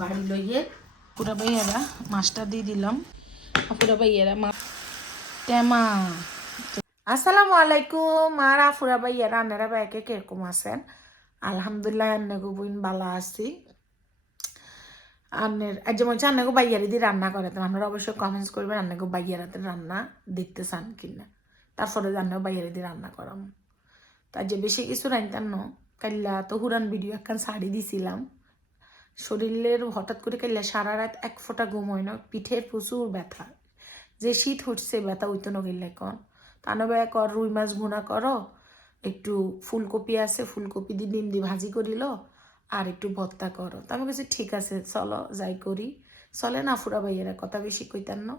বাড়ি লইয়ে পুরা ভাইয়ারা মাছটা দিয়ে দিলাম। পুরা ভাইয়ারা মা টেমা। আসসালামু আলাইকুম। আর আফুরা ভাইয়ারা আনারা ভাইকে কীরকম আছেন? আলহামদুলিল্লাহ, আন্নাগো বুইন ভালো আছি। আন্নের আজ যেমন হচ্ছে আন্নাগো বাইয়ারি দিয়ে রান্না করে তো আপনারা অবশ্যই কমেন্টস করবেন, আন্নাগো বাইয়ারাতে রান্না দেখতে চান কিনা। তারপরে রান্নাও বাইয়ারি দিয়ে রান্না করাম। তার যে বেশি কিছু রান্তাম ন, কাল্লা তো হুরান ভিডিও একখান শাড়ি দিছিলাম। শরীরের হঠাৎ করে কাল্লা সারা রাত এক ফোঁটা ঘুম হয় না পিঠের প্রচুর ব্যথা। যে শীত হচ্ছে ব্যথা ওই তো নগিল্লা কন। তানবে কর, রুই মাছ ভুনা করো, একটু ফুলকপি আছে, ফুলকপি দিয়ে ডিম দিয়ে ভাজি করিল আর একটু ভর্তা করো। তো আমি কাছে ঠিক আছে, চলো, যাই করি। চলে না ফুরা ভাইয়েরা, কথা বেশি কইতান না,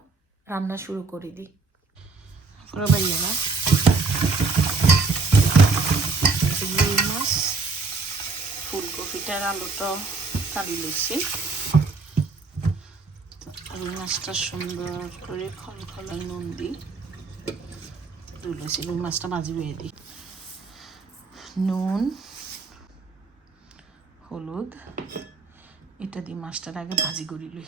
রান্না শুরু করি দি। ফুরা ভাইয়েরা, রুই মাছ, ফুলকপিটার আলুটা কালি লিখছি। আলু মাছটা সুন্দর করে খল খলাই নুন দিই তুলেছি রুই মাছটা ভাজি বেয়ে দিই। নুন, হলুদ, এটা দিয়ে মাছটার আগে ভাজি করি লই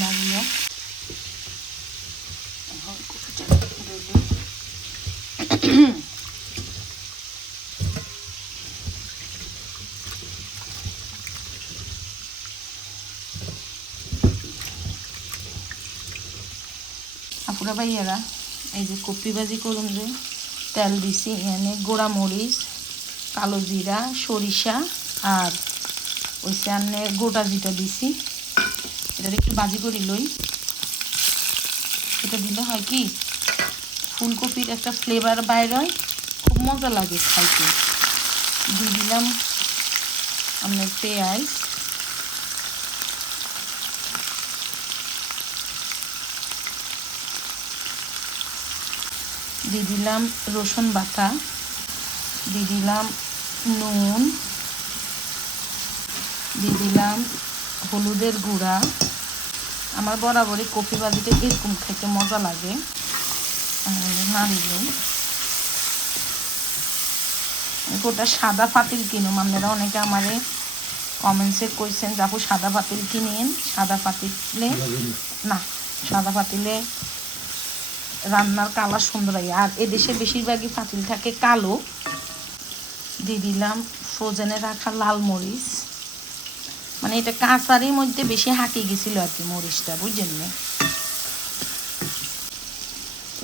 লাগিয়ে এখন কপিটা দিয়ে দিই। আপুরা ভাইয়ারা এই যে কপি ভাজি করুন যে তেল দিছি, এনে গোড়া মরিচ কালো জিরা, সরিষা আর ওই সামনে গোটা জিটা দিছি। এটা একটু ভাজি করি লই। এটা দিলে হয় কি, ফুলকপির একটা ফ্লেভার বাইর হয়, খুব মজা লাগে খাইতে। দিয়ে দিলাম আপনার পেঁয়াজ। দিয়ে দিলাম রসুন বাটা দিয়ে দিলাম নুন দিয়ে দিলাম হলুদের গুঁড়া। আমার বরাবরই কপি বাজিতে এরকম খেতে মজা লাগে। নাড়িলে গোটা সাদা পাতিল কিনো আপনারা অনেকে আমারে কমেন্টসে কইছেন যে আপু সাদা পাতিল কিনেন? সাদা পাতিলে না সাদা পাতিলে রান্নার কালার সুন্দর হয়। আর এদেশে বেশিরভাগই পাতিল থাকে কালো। দিয়ে দিলাম ফ্রোজেনে রাখা লাল মরিচ। মানে এটা কাঁচারির মধ্যে বেশি হাঁকে গেছিল আর কি মরিচটা বুঝছেন না?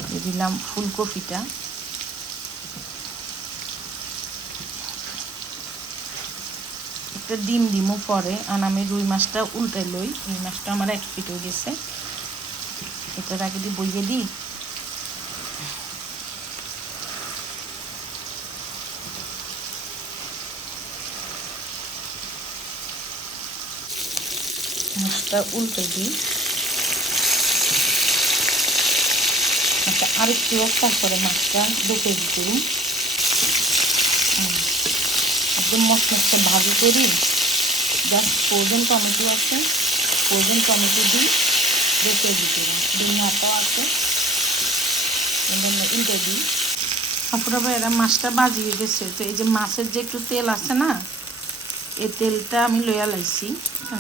দিয়ে দিলাম ফুলকপিটা। একটা ডিম ডিমও পরে, আর আমি রুই মাছটা উল্টে লই। রুই মাছটা আমার এক পিট হয়ে গেছে। এটার আগে দিয়ে বইয়ে দিই। মাছটা উল্টে দিই। আচ্ছা আর আরেকটু তারপরে মাছটা ঢুকে দিই। একদম মস্ত ভাজি করি। জাস্ট ফ্রোজেন টমেটো আছে ফ্রোজেন টমেটো দিই, ঢুকে দিতে ডিম হাতাও আছে। উল্টে দিই। আবার এরা মাছটা বাজিয়ে গেছে। তো এই যে মাছের যে একটু তেল আছে না এই তেলটা আমি লইয়া লাইছি।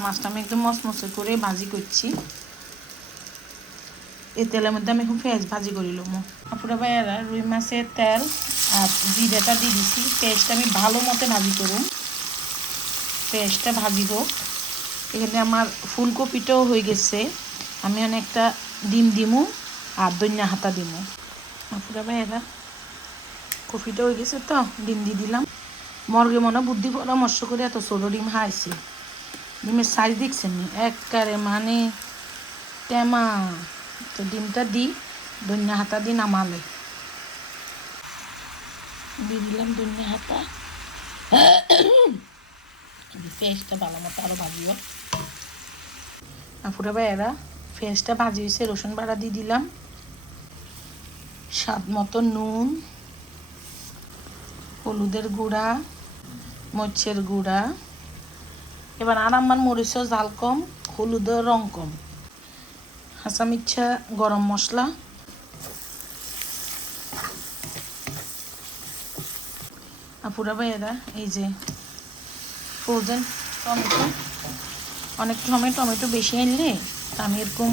মাছটা আমি একদম মচমচে করে ভাজি করছি। এই তেলের মধ্যে আমি এখন পেঁয়াজ ভাজি করি লমো আপুরা ভাইয়ারা, রুই মাছের তেল আর জিরাটা দিয়ে দিছি। পেঁয়াজটা আমি ভালো মতো ভাজি করুন। পেঁয়াজটা ভাজি হোক। এখানে আমার ফুলকপিটাও হয়ে গেছে। আমি অনেকটা ডিম দিমু আর দইনা হাতা দিমু। আপুরা ভাইয়ারা কপিটা হয়ে গেছে তো, ডিম দিয়ে দিলাম। মর্গে মনে বুদ্ধি পরামর্শ করে এত ছোটো ডিম হাইছে ডিমের সাইজ দেখছেন একবারে মানে টেমা। তো ডিমটা দিই দন্যা হাতা দিয়ে নামালে। দিয়ে দিলাম দন্যা হাতা। পেঁয়াজটা ভালো মতো আরও ভাজিব। আপুরা ভাইয়েরা পেঁয়াজটা ভাজি হয়েছে, রসুন বাড়া দিয়ে দিলাম। স্বাদ মতো নুন। হলুদের গুঁড়া, মরিচের গুঁড়া। এবার আর আমার মরিচও জাল কম হলুদের রং কম। হাসা মিচ্ছা গরম মশলা। আপুরা ভাইয়েরা, এই যে ফ্রোজেন টমেটো। অনেক সময় টমেটো বেশি আনলে আমি এরকম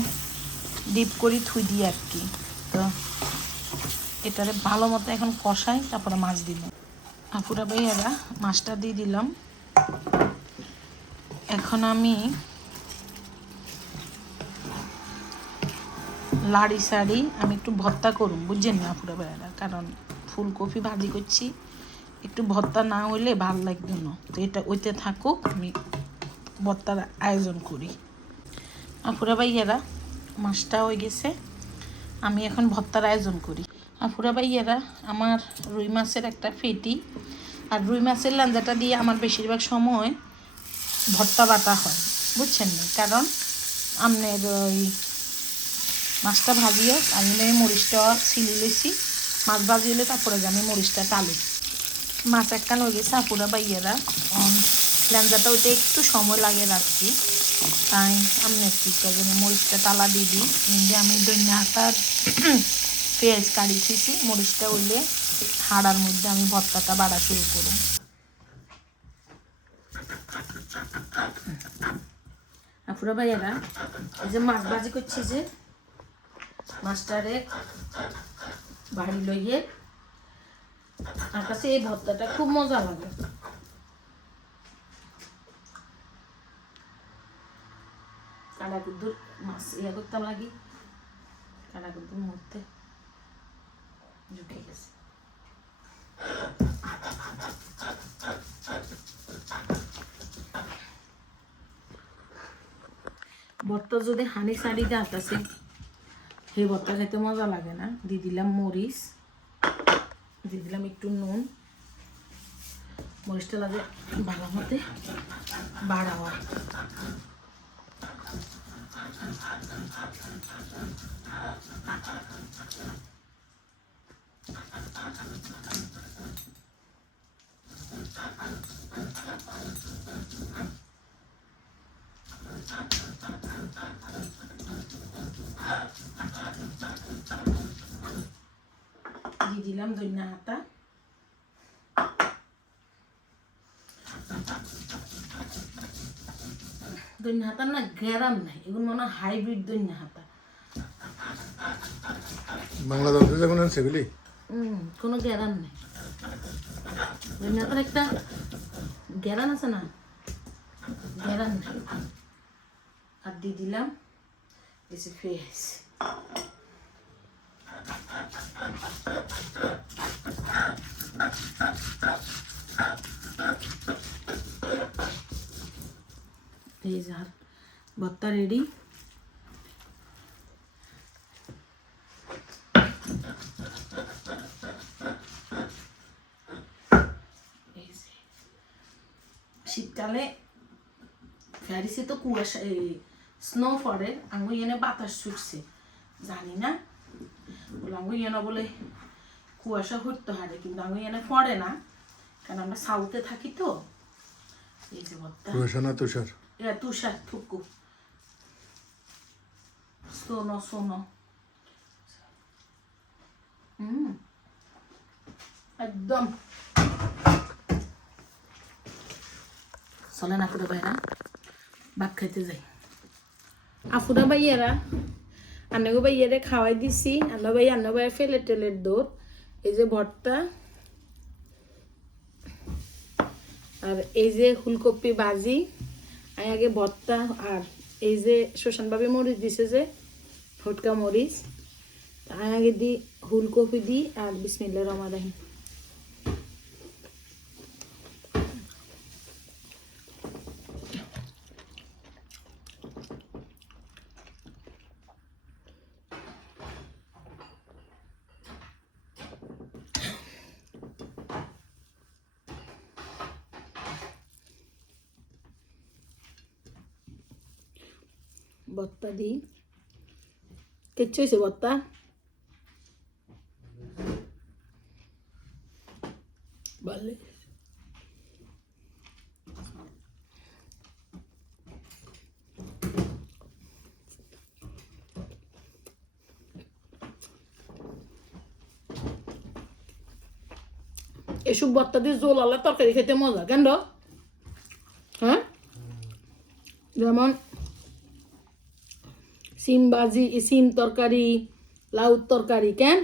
ডিপ করি থুই দিই আর কি। তো এটারে ভালো মতো এখন কষাই, তারপরে মাছ দিল আপুরা ভাইয়ারা, মাছটা দিয়ে দিলাম। এখন আমি লাড়ি সাড়ি আমি একটু ভর্তা করুম, বুঝছেন না আপুরা ভাইয়ারা? কারণ ফুলকপি ভাজি করছি, একটু ভর্তা না হইলে ভালো লাগবে না। তো এটা ওইতে থাকুক, আমি ভর্তার আয়োজন করি। আপুরা ভাইয়ারা, মাছটা হয়ে গেছে, আমি এখন ভর্তার আয়োজন করি। আপুরা ভাইয়ারা, আমার রুই মাছের একটা ফেটি আর রুই মাছের লাঞ্জাটা দিয়ে আমার বেশিরভাগ সময় ভর্তা বাটা হয়, বুঝছেন না? কারণ আপনার ওই মাছটা ভাজিও আমি মরিচটা ছিলি লেছি, মাছ ভাজি হলে তারপরে আমি মরিচটা টালি। মাছ একটা গেছে, আপুরা বাইয়েরা ল্যাঞ্জাটা ওইটা একটু সময় লাগে রাখছি তাই আমি একটু মরিচটা টালা দিয়ে দিই আমি দৈন্য হাতার পেঁয়াজ কাড়ি থুইছি মরিচটা উঠলে হাড়ার মধ্যে আমি ভর্তাটা বাড়া শুরু করুন আপুরা ভাইয়েরা, এই যে মাছ ভাজি করছি যে, মাছটারে বাড়ি লইয়ে আমার কাছে এই ভর্তাটা খুব মজা লাগে। কাটা কুদ্দুর মাছ, ইয়া করতাম লাগি কাটা কুদ্দুর মধ্যে ঢুকে গেছে ভর্তা যদি হানি শাড়ি দাঁত আছে সেই ভর্তা খেতে মজা লাগে না? দিয়ে দিলাম মরিচ, দিয়ে দিলাম একটু নুন। মরিচটা লাগে ভালো মতে বাড়াওয়া। দিয়ে দিলাম ধনিয়া হাতা ধনিয়া হাতা না গ্যারাম নাই, এগুলো মনে হাইব্রিড ধনিয়া হাতা বাংলা হুম কোনো গ্যারান নেই। ধনিয়া হাতার একটা গ্যারান আছে না? গ্যারান নেই। আর দিয়ে দিলাম এসে পেঁয়াজ এই যে আর, ভর্তা রেডি শীতকালে প্যারিসে তো কুয়াশা এই স্নো পড়ে আঙ্গু এনে বাতাস ছুটছে জানি না বলে আঙ্গু এনে বলে কুয়াশা হইতে হারে কিন্তু আঙ্গু এনে পড়ে না কারণ আমরা সাউথে থাকি তো। এই যে ভর্তা রোশনা তুষার? এরা তুষার থুকু। সোনো সোনো হুম। একদম। চলে না ফুটা ভাইরা ভাত খাইতে যাই। আফুরা ভাইয়েরা আন্নাগো ভাইয়ারে খাওয়াই দিছি আন্না ভাই আন্না ভাই ফেলে টেলের দৌড় এই যে ভর্তা আর এই যে ফুলকপি ভাজি আমি আগে ভর্তা আর এই যে শ্মশানভাবে মরিচ দিছে যে ফটকা মরিচ আমি আগে দিই ফুলকপি দিই আর বিসমিল্লা রমা রাহিম। বত্তা দিই। কিচ্ছু হয়েছে বত্তা? ভালো এসব বত্তা দিয়ে জোল আলা তরকারি খেতে মজা কেন? হ্যাঁ? যেমন সিম ভাজি সিম তরকারি, লাউ তরকারি, কেন?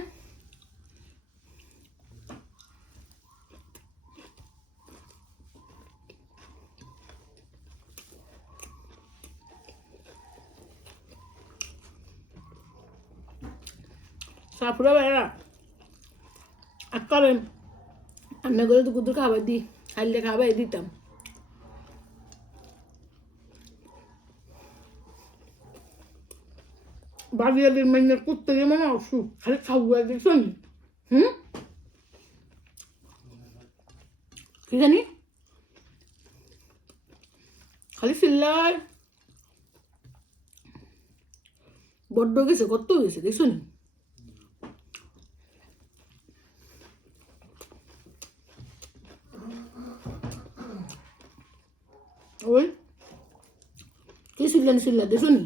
আকালে রান্না করে তো কুতুর খাবার দিই হাইলে খাবার দিতাম। বাড়িয়ালির মাইনের কুত্তে যে মানে অসুখ, খালি খাওয়া দেখছেন হুম? কি জানি? খালি চিল্লাই। বড্ড গেছে, কত গেছে দেখছ নি? ওই, কি চিল্লানি চিল্লা দেখছ নি?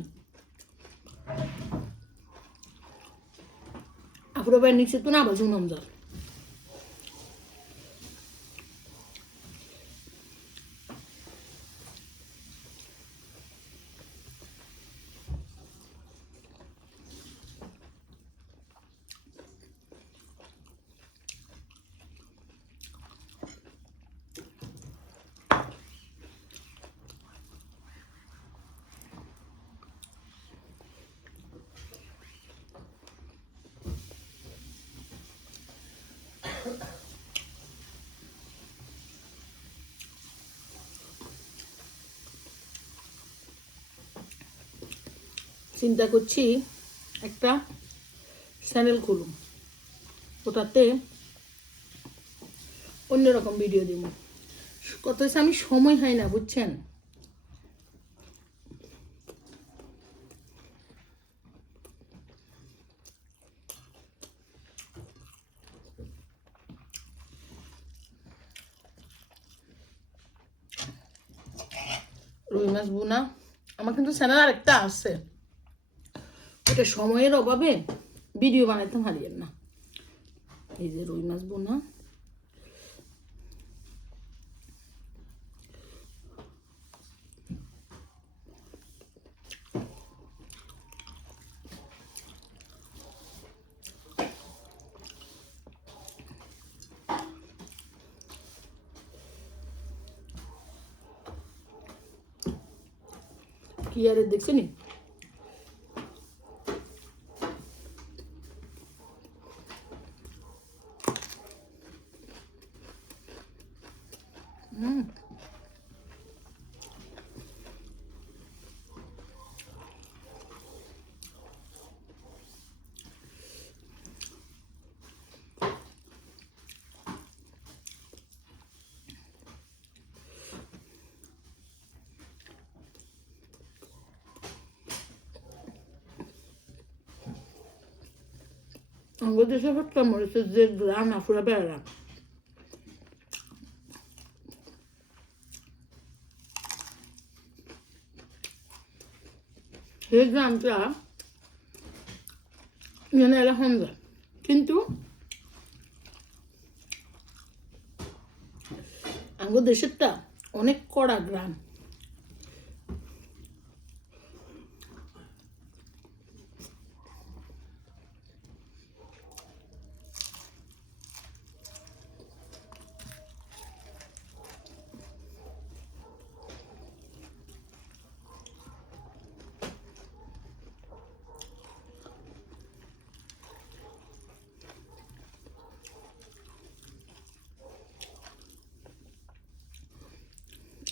আপুরা বাইর নিচে তো না বাজু নমজার চিন্তা করছি একটা চ্যানেল খুলুম। ওটাতে অন্যরকম ভিডিও দিব। কত আমি সময় হয় না, বুঝছেন? রুই মাছ বুনা। আমার কিন্তু চ্যানেল আরেকটা আছে। ওটা সময়ের অভাবে ভিডিও বানাইতে হারিয়েন না। এই যে রুই মাছ বোনা। কি আরে দেখছ নি আমাদের হত্যা মরেছে যে গ্রাম আফুরা বেড়া সেই গ্রামটা মানে এরকম যায় কিন্তু আমাদের দেশেরটা অনেক কড়া গ্রাম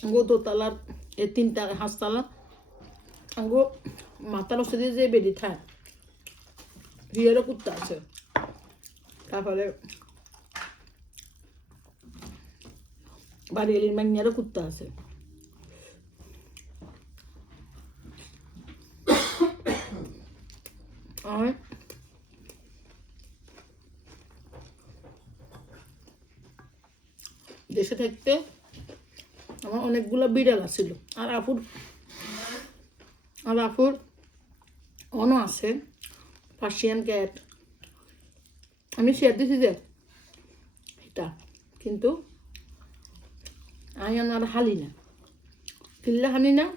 গো দোতলার এ তিনটা হাঁসতলা গো মাথার ওষুধে যে বেদি থাক হিয়ারও কুত্তা আছে তারপরে বাড়ি এলির মাইনিয়ারও কুত্তা আছে আর দেশে থাকতে আমার অনেকগুলো বিড়াল আছিল। আর আপুর আর আপুর অনও আছে পার্সিয়ান ক্যাট আমি শেয়ার দিছি যে, এটা। কিন্তু আমি আর হালি না। কিল্লা হানি না।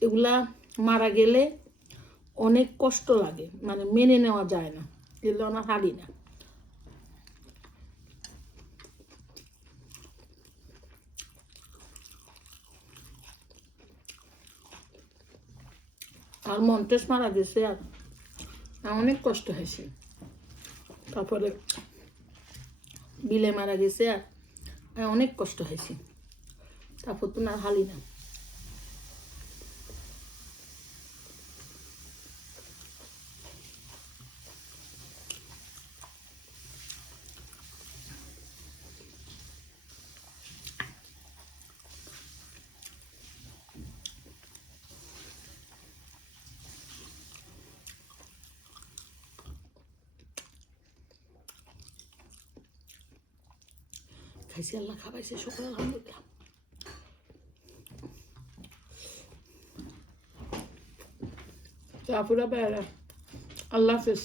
এগুলা মারা গেলে অনেক কষ্ট লাগে। মানে মেনে নেওয়া যায় না। এগুলো আমার হালি না। আর মন্টেস মারা গেছে আর অনেক কষ্ট হয়েছে। তারপরে বিলে মারা গেছে আর অনেক কষ্ট হয়েছে। তারপর তো না হালি না। খাইছি আল্লাহ খাবাইছে শুক্র আলহামদুলিল্লাহ। তারপরে বেড়া আল্লাহ হাফিজ।